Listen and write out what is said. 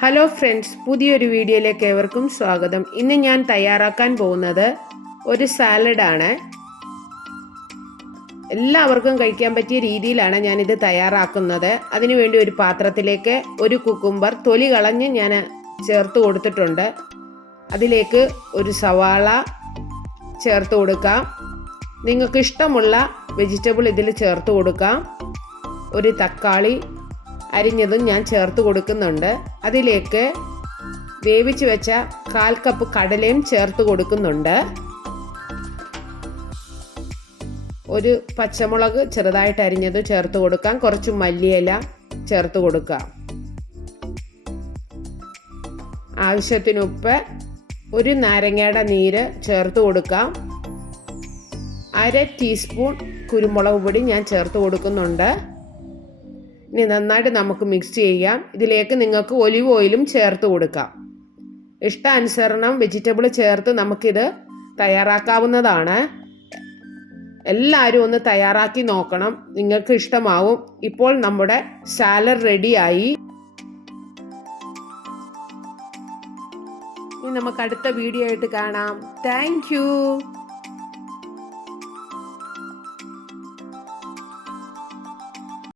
Hello friends പുതിയൊരു വീഡിയോയിലേക്ക് ഏവർക്കും സ്വാഗതം. ഇന്ന് ഞാൻ തയ്യാറാക്കാൻ പോകുന്നത് ഒരു സാലഡാണ് എല്ലാവർക്കും കഴിക്കാൻ പറ്റിയ രീതിയിലാണ് ഞാനിത് തയ്യാറാക്കുന്നത്. അതിനുവേണ്ടി ഒരു പാത്രത്തിലേക്ക് ഒരു കുക്കുംബർ തൊലി കളഞ്ഞ് ഞാൻ ചേർത്ത് കൊടുത്തിട്ടുണ്ട്. അതിലേക്ക് ഒരു സവാള ചേർത്ത് കൊടുക്കാം. നിങ്ങൾക്ക് ഇഷ്ടമുള്ള വെജിറ്റബിൾ ഇതിൽ ചേർത്ത് കൊടുക്കാം. ഒരു തക്കാളി അരിഞ്ഞതും ഞാൻ ചേർത്ത് കൊടുക്കുന്നുണ്ട്. അതിലേക്ക് വേവിച്ച് വെച്ച കാൽ കപ്പ് കടലയും ചേർത്ത് കൊടുക്കുന്നുണ്ട്. ഒരു പച്ചമുളക് ചെറുതായിട്ട് അരിഞ്ഞത് ചേർത്ത് കൊടുക്കാം. കുറച്ച് മല്ലിയില ചേർത്ത് കൊടുക്കാം. ആവശ്യത്തിന് ഉപ്പ് ഒരു നാരങ്ങയുടെ നീര് ചേർത്ത് കൊടുക്കാം. അര ടീസ്പൂൺ കുരുമുളക് പൊടി ഞാൻ ചേർത്ത് കൊടുക്കുന്നുണ്ട്. ഇനി നന്നായിട്ട് നമുക്ക് മിക്സ് ചെയ്യാം. ഇതിലേക്ക് നിങ്ങൾക്ക് ഒലിവ് ഓയിലും ചേർത്ത് കൊടുക്കാം. ഇഷ്ടാനുസരണം വെജിറ്റബിൾ ചേർത്ത് നമുക്കിത് തയ്യാറാക്കാവുന്നതാണ്. എല്ലാവരും ഒന്ന് തയ്യാറാക്കി നോക്കണം. നിങ്ങൾക്ക് ഇഷ്ടമാവും. ഇപ്പോൾ നമ്മുടെ സാലഡ് റെഡിയായി ഇനി നമുക്ക് അടുത്ത വീഡിയോ ആയിട്ട് കാണാം. താങ്ക്